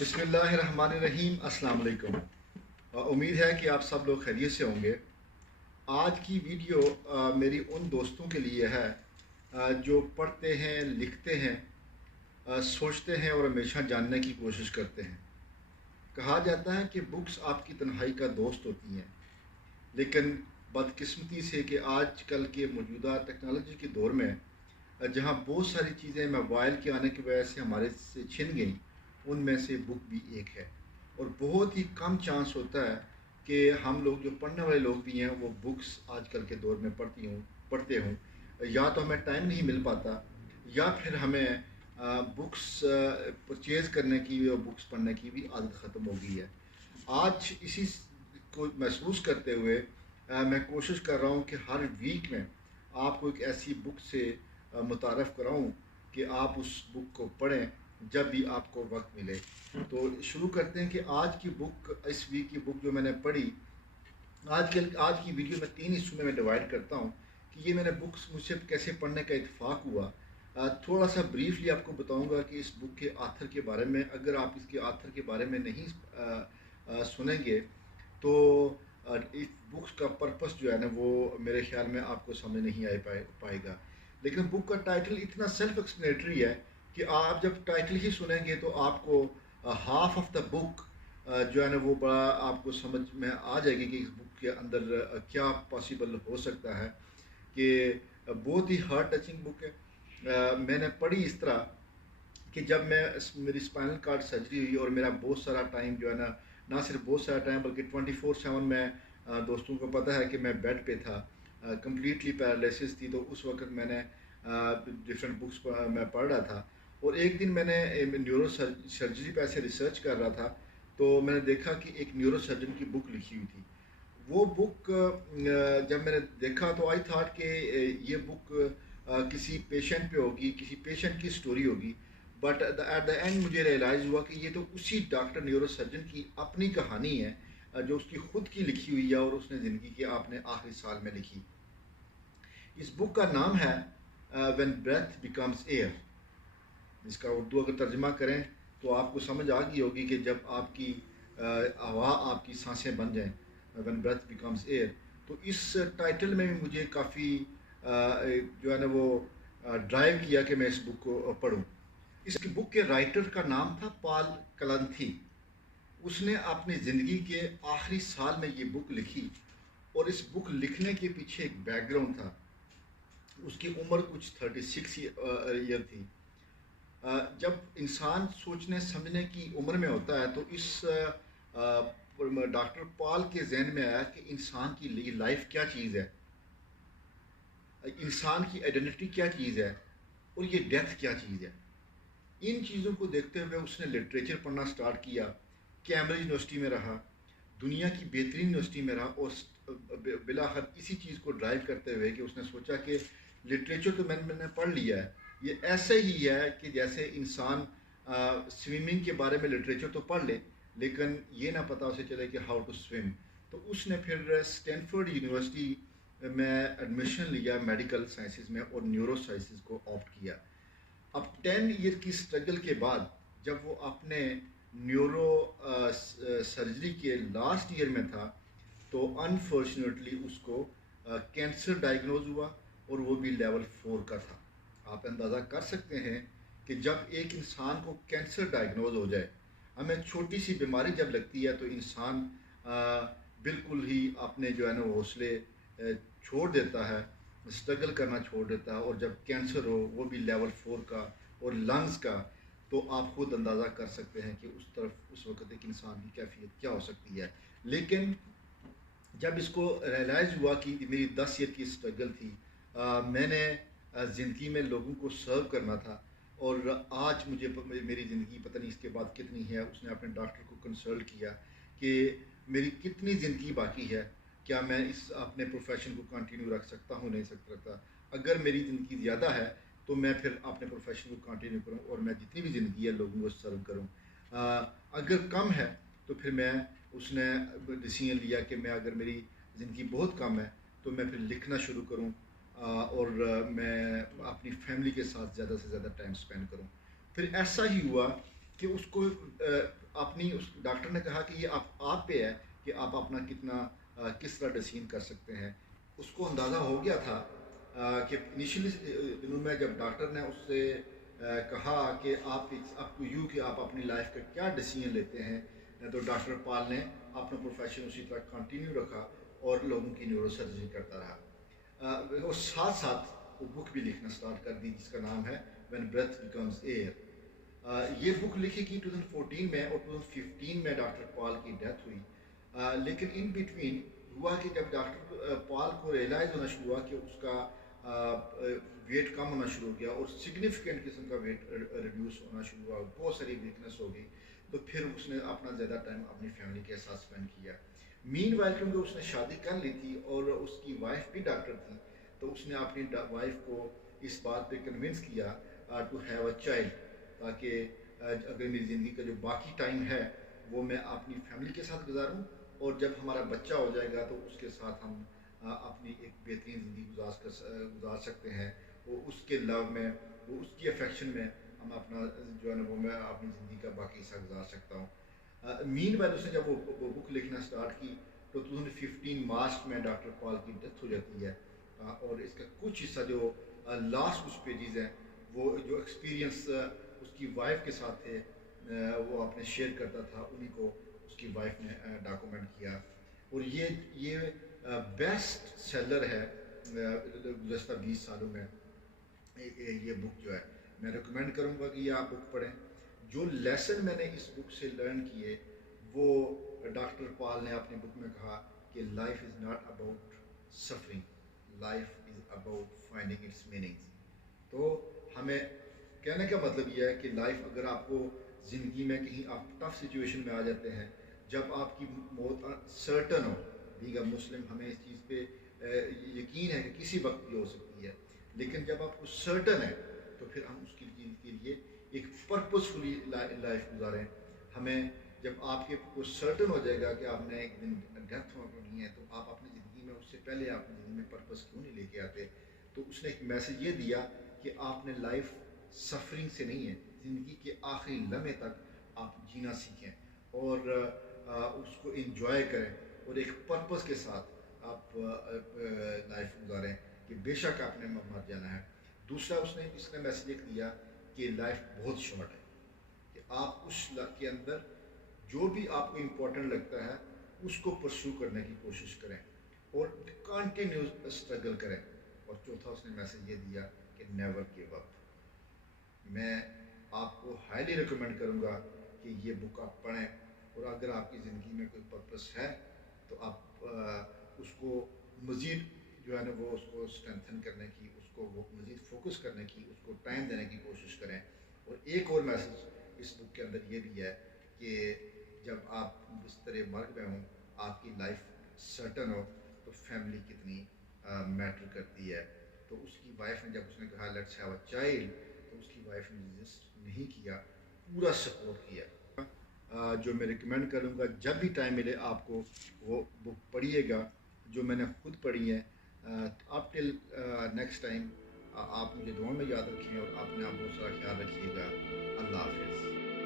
بسم اللہ الرحمن الرحیم۔ السلام علیکم۔ امید ہے کہ آپ سب لوگ خیریت سے ہوں گے۔ آج کی ویڈیو میری ان دوستوں کے لیے ہے جو پڑھتے ہیں، لکھتے ہیں، سوچتے ہیں اور ہمیشہ جاننے کی کوشش کرتے ہیں۔ کہا جاتا ہے کہ بکس آپ کی تنہائی کا دوست ہوتی ہیں، لیکن بدقسمتی سے کہ آج کل کے موجودہ ٹیکنالوجی کے دور میں جہاں بہت ساری چیزیں موبائل کے آنے کی وجہ سے ہمارے سے چھن گئیں، ان میں سے بک بھی ایک ہے۔ اور بہت ہی کم چانس ہوتا ہے کہ ہم لوگ جو پڑھنے والے لوگ بھی ہیں وہ بکس آج کل کے دور میں پڑھتے ہوں۔ یا تو ہمیں ٹائم نہیں مل پاتا، یا پھر ہمیں بکس پرچیز کرنے کی اور بکس پڑھنے کی بھی عادت ختم ہو گئی ہے۔ آج اسی کو محسوس کرتے ہوئے میں کوشش کر رہا ہوں کہ ہر ویک میں آپ کو ایک ایسی بک سے متعارف کراؤں کہ آپ اس بک کو پڑھیں جب بھی آپ کو وقت ملے۔ تو شروع کرتے ہیں کہ آج کی بک، اس ویک کی بک جو میں نے پڑھی، آج کی ویڈیو میں 3 حصوں میں ڈیوائڈ کرتا ہوں کہ یہ میں نے بکس مجھ سے کیسے پڑھنے کا اتفاق ہوا۔ تھوڑا سا بریفلی آپ کو بتاؤں گا کہ اس بک کے آتھر کے بارے میں، اگر آپ اس کے آتھر کے بارے میں نہیں سنیں گے تو اس بکس کا پرپس جو ہے نا وہ میرے خیال میں آپ کو سمجھ نہیں پائے گا۔ لیکن بک کا ٹائٹل اتنا سیلف ایکسپلینیٹری ہے کہ آپ جب ٹائٹل ہی سنیں گے تو آپ کو ہاف آف دا بک جو ہے نا وہ بڑا آپ کو سمجھ میں آ جائے گی کہ اس بک کے اندر کیا پاسبل ہو سکتا ہے، کہ بہت ہی ہارٹ ٹچنگ بک ہے۔ میں نے پڑھی اس طرح کہ جب میری اسپائنل کارڈ سرجری ہوئی اور میرا بہت سارا ٹائم جو ہے نا، نہ صرف بہت سارا ٹائم بلکہ 24/7 میں، دوستوں کو پتہ ہے کہ میں بیڈ پہ تھا، کمپلیٹلی پیرالیسس تھی، تو اس وقت میں نے ڈفرینٹ بکس میں پڑھ رہا تھا۔ اور ایک دن میں نے نیورو سرجری پہ ایسے ریسرچ کر رہا تھا، تو میں نے دیکھا کہ ایک نیورو سرجن کی بک لکھی ہوئی تھی۔ وہ بک جب میں نے دیکھا تو آئی تھاٹ کہ یہ بک کسی پیشنٹ پہ ہوگی، کسی پیشنٹ کی سٹوری ہوگی، بٹ ایٹ دا اینڈ مجھے ریئلائز ہوا کہ یہ تو اسی ڈاکٹر نیورو سرجن کی اپنی کہانی ہے جو اس کی خود کی لکھی ہوئی ہے اور اس نے زندگی کے اپنے آخری سال میں لکھی۔ اس بک کا نام ہے وین بریتھ بیکمز ایئر، جس کا اردو اگر ترجمہ کریں تو آپ کو سمجھ آ گئی ہوگی کہ جب آپ کی ہوا، آپ کی سانسیں بن جائیں، وین بریتھ بیکمز ایئر۔ تو اس ٹائٹل میں بھی مجھے کافی جو ہے نا وہ ڈرائیو کیا کہ میں اس بک کو پڑھوں۔ اس کی بک کے رائٹر کا نام تھا پال کلنتھی۔ اس نے اپنی زندگی کے آخری سال میں یہ بک لکھی، اور اس بک لکھنے کے پیچھے ایک بیک گراؤنڈ تھا۔ اس کی عمر کچھ 36 ایئر تھی۔ جب انسان سوچنے سمجھنے کی عمر میں ہوتا ہے تو اس ڈاکٹر پال کے ذہن میں آیا کہ انسان کی لائف کیا چیز ہے، انسان کی آئیڈینٹی کیا چیز ہے، اور یہ ڈیتھ کیا چیز ہے۔ ان چیزوں کو دیکھتے ہوئے اس نے لٹریچر پڑھنا سٹارٹ کیا، کیمبرج یونیورسٹی میں رہا، دنیا کی بہترین یونیورسٹی میں رہا، اور بلاخر اسی چیز کو ڈرائیو کرتے ہوئے کہ اس نے سوچا کہ لٹریچر تو میں نے پڑھ لیا ہے، یہ ایسے ہی ہے کہ جیسے انسان سوئمنگ کے بارے میں لٹریچر تو پڑھ لے لیکن یہ نہ پتہ اسے چلے کہ ہاؤ ٹو سوئم۔ تو اس نے پھر اسٹینفورڈ یونیورسٹی میں ایڈمیشن لیا میڈیکل سائنسز میں، اور نیورو سائنسز کو آپٹ کیا۔ اب 10 ایئر کی سٹرگل کے بعد جب وہ اپنے نیورو سرجری کے لاسٹ ایئر میں تھا تو انفارچونیٹلی اس کو کینسر ڈائیگنوز ہوا، اور وہ بھی لیول 4 کا تھا۔ آپ اندازہ کر سکتے ہیں کہ جب ایک انسان کو کینسر ڈائیگنوز ہو جائے، ہمیں چھوٹی سی بیماری جب لگتی ہے تو انسان بالکل ہی اپنے جو ہے نا حوصلے چھوڑ دیتا ہے، اسٹرگل کرنا چھوڑ دیتا ہے، اور جب کینسر ہو وہ بھی لیول 4 کا اور لنگز کا، تو آپ خود اندازہ کر سکتے ہیں کہ اس وقت ایک انسان کی کیفیت کیا ہو سکتی ہے۔ لیکن جب اس کو ریئلائز ہوا کہ میری 10 ایئر کی اسٹرگل تھی، میں نے زندگی میں لوگوں کو سرو کرنا تھا، اور آج مجھے میری زندگی پتہ نہیں اس کے بعد کتنی ہے۔ اس نے اپنے ڈاکٹر کو کنسلٹ کیا کہ میری کتنی زندگی باقی ہے، کیا میں اس اپنے پروفیشن کو کنٹینیو رکھ سکتا ہوں، نہیں سکتا۔ اگر میری زندگی زیادہ ہے تو میں پھر اپنے پروفیشن کو کنٹینیو کروں اور میں جتنی بھی زندگی ہے لوگوں کو سرو کروں۔ اگر کم ہے تو پھر اس نے ڈیسیژن لیا کہ میں، اگر میری زندگی بہت کم ہے تو میں پھر لکھنا شروع کروں، اور میں اپنی فیملی کے ساتھ زیادہ سے زیادہ ٹائم سپینڈ کروں۔ پھر ایسا ہی ہوا کہ اس کو اپنی اس ڈاکٹر نے کہا کہ یہ آپ پہ ہے کہ آپ اپنا کتنا کس طرح ڈسین کر سکتے ہیں. اس کو اندازہ ہو گیا تھا کہ انیشلی دنوں میں جب ڈاکٹر نے اس سے کہا کہ آپ اپ ٹو یو کہ آپ اپنی لائف کا کیا ڈیسیژن لیتے ہیں, تو ڈاکٹر پال نے اپنا پروفیشن اسی طرح کنٹینیو رکھا اور لوگوں کی نیورو سرجری کرتا رہا. اور ساتھ ساتھ وہ بک بھی لکھنا سٹارٹ کر دی جس کا نام ہے وین بریتھ بیکمز ایئر. یہ بک لکھی کی 2014 میں, اور 2015 میں ڈاکٹر پال کی ڈیتھ ہوئی. لیکن ان بٹوین ہوا کہ جب ڈاکٹر پال کو ریئلائز ہونا شروع ہوا کہ اس کا ویٹ کم ہونا شروع ہو گیا اور سگنیفیکنٹ قسم کا ویٹ ریڈیوس ہونا شروع ہوا, بہت ساری ویکنس ہو گئی, تو پھر اس نے اپنا زیادہ ٹائم اپنی فیملی کے ساتھ اسپینڈ کیا. مین وائل کیونکہ اس نے شادی کر لی تھی اور اس کی وائف بھی ڈاکٹر تھی, تو اس نے اپنی وائف کو اس بات پہ کنونس کیا ٹو ہیو اے چائلڈ, تاکہ اگر میری زندگی کا جو باقی ٹائم ہے وہ میں اپنی فیملی کے ساتھ گزاروں, اور جب ہمارا بچہ ہو جائے گا تو اس کے ساتھ ہم اپنی ایک بہترین زندگی گزار سکتے ہیں. وہ اس کے لو میں, وہ اس کی افیکشن میں ہم اپنا جو ہے نا وہ میں اپنی زندگی کا باقی حصہ گزار سکتا ہوں. مین وائل اس نے جب وہ بک لکھنا سٹارٹ کی تو 2015 مارچ میں ڈاکٹر پال کی ڈیتھ ہو جاتی ہے, اور اس کا کچھ حصہ جو لاسٹ کچھ پیجز ہیں وہ جو ایکسپیرینس اس کی وائف کے ساتھ تھے وہ اپنے شیئر کرتا تھا, انہیں کو اس کی وائف نے ڈاکومنٹ کیا. اور یہ بیسٹ سیلر ہے گزشتہ 20 سالوں میں. یہ بک جو ہے میں ریکمینڈ کروں گا کہ یہ آپ بک پڑھیں. جو لیسن میں نے اس بک سے لرن کیے وہ ڈاکٹر پال نے اپنی بک میں کہا کہ life is not about suffering, life is about finding its meanings. تو ہمیں کہنے کا مطلب یہ ہے کہ لائف, اگر آپ کو زندگی میں کہیں آپ ٹف سچویشن میں آ جاتے ہیں, جب آپ کی موت سرٹن ہو, بینگ اے مسلم ہمیں اس چیز پہ یقین ہے کہ کسی وقت بھی ہو سکتی ہے, لیکن جب آپ کو سرٹن ہے تو پھر ہم اس کے لیے ایک پرپزفلی لائف گزاریں. ہمیں جب آپ کے کو سرٹن ہو جائے گا کہ آپ نے ایک دن ڈیتھ ہونی ہے, تو آپ اپنی زندگی میں اس سے پہلے آپ زندگی میں پرپز کیوں نہیں لے کے آتے. تو اس نے ایک میسج یہ دیا کہ آپ نے لائف سفرنگ سے نہیں ہے, زندگی کے آخری لمحے تک آپ جینا سیکھیں اور اس کو انجوائے کریں, اور ایک پرپز کے ساتھ آپ لائف گزاریں کہ بے شک آپ نے مر جانا ہے. دوسرا اس نے میسج ایک دیا کہ لائف بہت شارٹ ہے, کہ آپ اس کے اندر جو بھی آپ کو امپورٹنٹ لگتا ہے اس کو پرسو کرنے کی کوشش کریں اور کنٹینیو اسٹرگل کریں. اور چوتھا اس نے میسج یہ دیا کہ نیور گیو اپ. میں آپ کو ہائیلی ریکمینڈ کروں گا کہ یہ بک آپ پڑھیں, اور اگر آپ کی زندگی میں کوئی پرپس ہے تو آپ اس کو مزید جو ہے نا وہ اس کو اسٹرینتھن کرنے کی, اس کو وہ مزید فوکس کرنے کی, اس کو ٹائم دینے کی کوشش کریں. اور ایک اور میسج اس بک کے اندر یہ بھی ہے کہ جب آپ بستر مرگ میں ہوں, آپ کی لائف سرٹن ہو, تو فیملی کتنی میٹر کرتی ہے. تو اس کی وائف نے جب اس نے کہا لیٹس ہیو اے چائلڈ, تو اس کی وائف نے رجسٹ نہیں کیا, پورا سپورٹ کیا. جو میں ریکمینڈ کروں گا جب بھی ٹائم ملے آپ کو وہ بک پڑھیے گا, جو میں نے خود پڑھی ہے. اپ ٹل نیکسٹ ٹائم آپ مجھے دعاؤں میں یاد رکھیں اور اپنے آپ بہت سارا خیال رکھیے گا. اللہ حافظ.